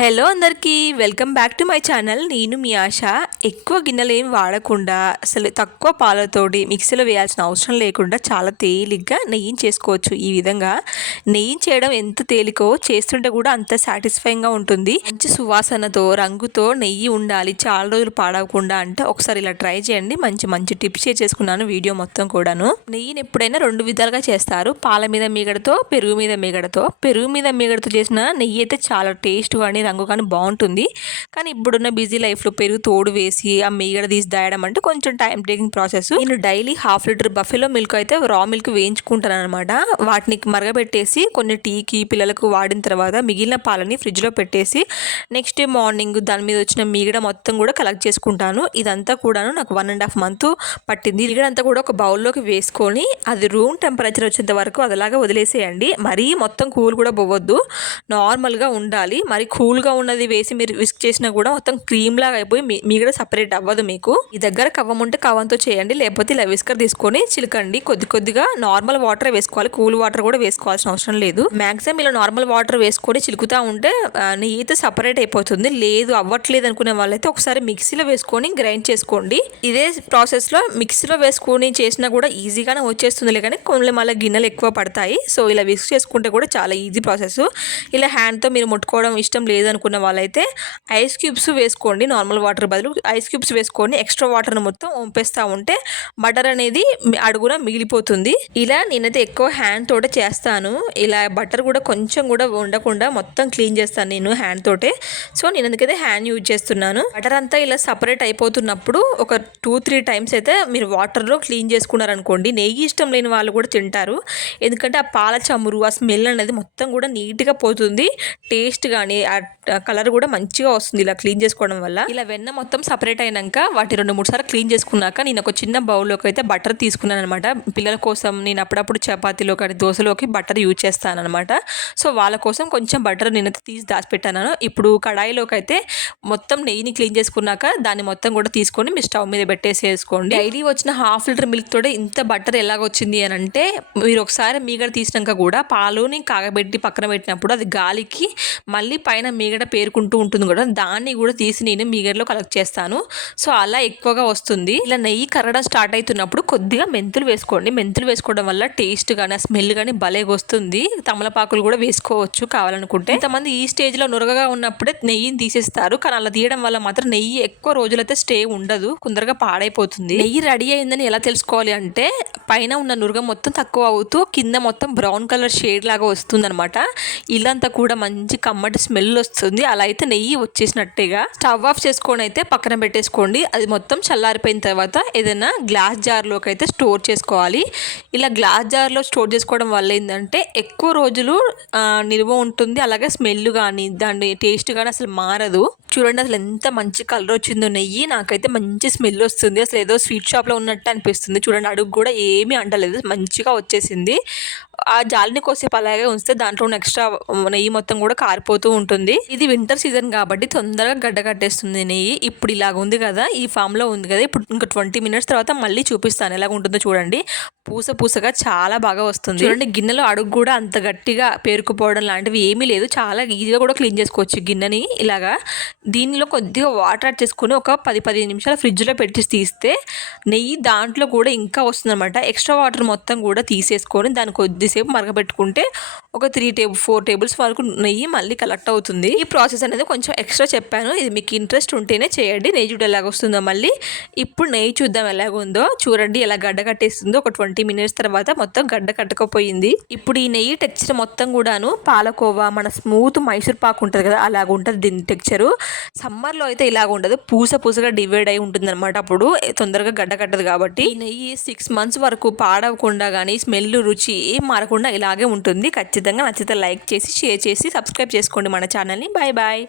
Hello అందరికీ welcome back to my channel. నేను మీ ఆశ. ఎక్కువ గిన్నెలు ఏం వాడకుండా అసలు తక్కువ పాలతోటి మిక్సీలో వేయాల్సిన అవసరం లేకుండా చాలా తేలిగ్గా నెయ్యిని చేసుకోవచ్చు. ఈ విధంగా నెయ్యిని చేయడం ఎంత తేలికో చేస్తుంటే కూడా అంత సాటిస్ఫైయింగ్గా ఉంటుంది. మంచి సువాసనతో రంగుతో నెయ్యి ఉండాలి చాలా రోజులు పాడవకుండా అంటే ఒకసారి ఇలా ట్రై చేయండి. మంచి మంచి టిప్స్ షేర్ చేసుకున్నాను వీడియో మొత్తం కూడాను. నెయ్యిని ఎప్పుడైనా రెండు విధాలుగా చేస్తారు, పాల మీద మీగడతో, పెరుగు మీద మీగడతో. పెరుగు మీద మీగడతో చేసిన నెయ్యి అయితే చాలా టేస్ట్ కానీ రంగు కానీ బాగుంటుంది. కానీ ఇప్పుడున్న బిజీ లైఫ్లో పెరుగు తోడు వేసి ఆ మీగడ తీసి దాయడం అంటే కొంచెం టైం టేకింగ్ ప్రాసెస్. నేను daily half litre buffalo milk అయితే రా మిల్క్ వేయించుకుంటాను అనమాట. వాటిని మరగబెట్టేసి కొన్ని టీకి పిల్లలకు వాడిన తర్వాత మిగిలిన పాలని ఫ్రిడ్జ్లో పెట్టేసి నెక్స్ట్ డే మార్నింగ్ దాని మీద వచ్చిన మీగడ మొత్తం కూడా కలెక్ట్ చేసుకుంటాను. ఇదంతా కూడాను నాకు 1.5 months పట్టింది. మీగడంతా కూడా ఒక బౌల్లోకి వేసుకొని అది రూమ్ టెంపరేచర్ వచ్చేంత వరకు అదిలాగా వదిలేసేయండి. మరీ మొత్తం కూల్ కూడా పోవద్దు, నార్మల్గా ఉండాలి. మరి కూల్గా ఉన్నది వేసి మీరు విస్క్ చేసినా కూడా మొత్తం క్రీమ్ లాగా అయిపోయి మీగడ సపరేట్ అవ్వదు. మీకు ఈ దగ్గర కవ్వం ఉంటే కవ్వంతో చేయండి, లేకపోతే ఇలా విస్కర్ తీసుకొని చిలకండి. కొద్ది కొద్దిగా నార్మల్ వాటర్ వేసుకోవాలి, కూల్ వాటర్ కూడా వేసుకోవాల్సిన అవసరం లేదు. మాక్సిమం ఇలా నార్మల్ వాటర్ వేసుకొని చిలుకుతా ఉంటే నెయ్యి అయితే సపరేట్ అయిపోతుంది. లేదు అవ్వట్లేదు అనుకునే వాళ్ళైతే ఒకసారి మిక్సీలో వేసుకొని గ్రైండ్ చేసుకోండి. ఇదే ప్రాసెస్లో మిక్సీలో వేసుకొని చేసినా కూడా ఈజీగానే వచ్చేస్తుంది, కానీ కొన్ని మళ్ళీ గిన్నెలు ఎక్కువ పడతాయి. సో ఇలా విస్క్ చేసుకుంటే కూడా చాలా ఈజీ ప్రాసెస్. ఇలా హ్యాండ్తో మీరు ముట్టుకోవడం ఇష్టం లేదనుకున్న వాళ్ళైతే ఐస్ క్యూబ్స్ వేసుకోండి. నార్మల్ వాటర్ బదులు ఐస్ క్యూబ్స్ వేసుకొని ఎక్స్ట్రా వాటర్ని మొత్తం వంపేస్తూ ఉంటే బటర్ అనేది అడుగున మిగిలిపోతుంది. ఇలా నేనైతే ఎక్కువ హ్యాండ్ తోటే చేస్తాను. ఇలా బటర్ కూడా కొంచెం కూడా ఉండకుండా మొత్తం క్లీన్ చేస్తాను నేను హ్యాండ్ తోటే. సో నేను అందుకైతే హ్యాండ్ యూజ్ చేస్తున్నాను. బటర్ అంతా ఇలా సపరేట్ అయిపోతున్నప్పుడు ఒక 2-3 times అయితే మీరు వాటర్లో క్లీన్ చేసుకున్నారనుకోండి. నెయ్యి ఇష్టం లేని వాళ్ళు కూడా తింటారు, ఎందుకంటే ఆ పాల చమురు ఆ స్మెల్ అనేది మొత్తం కూడా నీట్గా పోతుంది. టేస్ట్ కానీ ఆ కలర్ కూడా మంచిగా వస్తుంది ఇలా క్లీన్ చేసుకోవడం వల్ల. ఇలా వెన్న మొత్తం సపరేట్ అయినాక వాటి 2-3 సార్లు క్లీన్ చేసుకున్నాక నేను ఒక చిన్న బౌల్లోకి అయితే బటర్ తీసుకున్నాను అనమాట. పిల్లల కోసం నేను అప్పుడప్పుడు చపాతీలో కానీ దోశలోకి బటర్ యూజ్ చేస్తాను అనమాట. సో వాళ్ళ కోసం కొంచెం బటర్ నేనైతే తీసి దాచిపెట్టాను. ఇప్పుడు కడాయిలోకి అయితే మొత్తం నెయ్యిని క్లీన్ చేసుకున్నాక దాన్ని మొత్తం కూడా తీసుకొని మీ స్టవ్ మీద పెట్టేసేసుకోండి. డైలీ వచ్చిన హాఫ్ లీటర్ మిల్క్ తోటే ఇంత బటర్ ఎలాగొచ్చింది అని అంటే, మీరు ఒకసారి మీగడ తీసినాక కూడా పాలుని కాగబెట్టి పక్కన పెట్టినప్పుడు అది గాలికి మళ్ళీ పైన మీగడ పేరుకుంటూ ఉంటుంది కూడా, దాన్ని కూడా తీసి నేను మీగడలో కలెక్ట్ చేస్తాను. సో అలా ఎక్కువగా వస్తుంది. ఇలా నెయ్యి కరగడం స్టార్ట్ అవుతున్నప్పుడు కొద్దిగా మెంతులు వేసుకోండి. మెంతులు వేసుకోవడం వల్ల టేస్ట్ కానీ ఆ స్మెల్ కానీ భలేగా వస్తుంది. తమలపాకులు కూడా వేసుకోవచ్చు కావాలనుకుంటే. ఇంతమంది ఈ స్టేజ్లో నురగగా ఉన్నప్పుడే నెయ్యిని తీసేస్తారు, కానీ అలా తీయడం వల్ల మాత్రం నెయ్యి ఎక్కువ రోజులైతే స్టే ఉండదు, కొందరగా పాడైపోతుంది. నెయ్యి రెడీ అయిందని ఎలా తెలుసుకోవాలి అంటే, పైన ఉన్న నురగ మొత్తం తక్కువ అవుతూ కింద మొత్తం బ్రౌన్ కలర్ షేడ్ లాగా వస్తుంది అనమాట. ఇల్లంతా కూడా మంచి కమ్మటి స్మెల్ వస్తుంది. అలా అయితే నెయ్యి వచ్చేసినట్టేగా. స్టవ్ ఆఫ్ చేసుకొని అయితే పక్కన పెట్టేసుకోండి. అది మొత్తం చల్లారిపోయిన తర్వాత ఏదైనా గ్లాస్ జార్లోకి అయితే స్టోర్ చేసుకోవాలి. ఇలా గ్లాస్ జార్లో స్టోర్ చేసుకోవడం వల్ల ఏంటంటే ఎక్కువ రోజులు నిల్వ ఉంటుంది, అలాగే స్మెల్ కానీ దాని టేస్ట్ కానీ అసలు మారదు. చూడండి అసలు ఎంత మంచి కలర్ వచ్చిందో నెయ్యి. నాకైతే మంచి స్మెల్ వస్తుంది, అసలు ఏదో స్వీట్ షాప్లో ఉన్నట్టు అనిపిస్తుంది. చూడండి అడుగు కూడా ఏమీ అంటలేదు, మంచిగా వచ్చేసింది. ఆ జాలిని కోసేపు అలాగే ఉంచితే దాంట్లో ఉన్న ఎక్స్ట్రా నెయ్యి మొత్తం కూడా కారిపోతూ ఉంటుంది. ఇది వింటర్ సీజన్ కాబట్టి తొందరగా గడ్డ కట్టేస్తుంది నెయ్యి. ఇప్పుడు ఇలాగ ఉంది కదా, ఈ ఫామ్లో ఉంది కదా, ఇప్పుడు ఇంకా 20 minutes తర్వాత మళ్ళీ చూపిస్తాను ఎలాగ ఉంటుందో. చూడండి పూస పూసగా చాలా బాగా వస్తుంది. చూడండి గిన్నెలో అడుగు కూడా అంత గట్టిగా పేరుకుపోవడం లాంటివి ఏమీ లేదు, చాలా ఈజీగా కూడా క్లీన్ చేసుకోవచ్చు గిన్నెని ఇలాగా. దీనిలో కొద్దిగా వాటర్ యాడ్ చేసుకుని ఒక 10-15 నిమిషాలు ఫ్రిడ్జ్లో పెట్టి తీస్తే నెయ్యి దాంట్లో కూడా ఇంకా వస్తుంది అనమాట. ఎక్స్ట్రా వాటర్ మొత్తం కూడా తీసేసుకొని దాన్ని కొద్దిసేపు మరగబెట్టుకుంటే ఒక 3-4 tables వరకు నెయ్యి మళ్ళీ కలెక్ట్ అవుతుంది. ఈ ప్రాసెస్ అనేది కొంచెం ఎక్స్ట్రా చెప్పాను, ఇది మీకు ఇంట్రెస్ట్ ఉంటేనే చేయండి. నెయ్యి చూడ ఎలాగ వస్తుందో మళ్ళీ. ఇప్పుడు నెయ్యి చూద్దాం ఎలాగుందో. చూడండి ఎలా గడ్డ కట్టేస్తుందో. ఒక 20 minutes తర్వాత మొత్తం గడ్డ కట్టకపోయింది. ఇప్పుడు ఈ నెయ్యి టెక్స్చర్ మొత్తం కూడాను పాలకోవా, మన స్మూత్ మైసూర్ పాకు ఉంటుంది కదా అలాగ ఉంటుంది దీని టెక్స్చరు. సమ్మర్లో అయితే ఇలాగ ఉండదు, పూసగా డివైడ్ అయి ఉంటుంది అనమాట. అప్పుడు తొందరగా గడ్డ కట్టదు కాబట్టి. ఈ నెయ్యి 6 months వరకు పాడవకుండా కానీ స్మెల్ రుచి ఏం మారకుండా ఇలాగే ఉంటుంది. ఖచ్చితంగా నచ్చితే లైక్ చేసి షేర్ చేసి సబ్స్క్రైబ్ చేసుకోండి మన ఛానల్ని. Bye bye.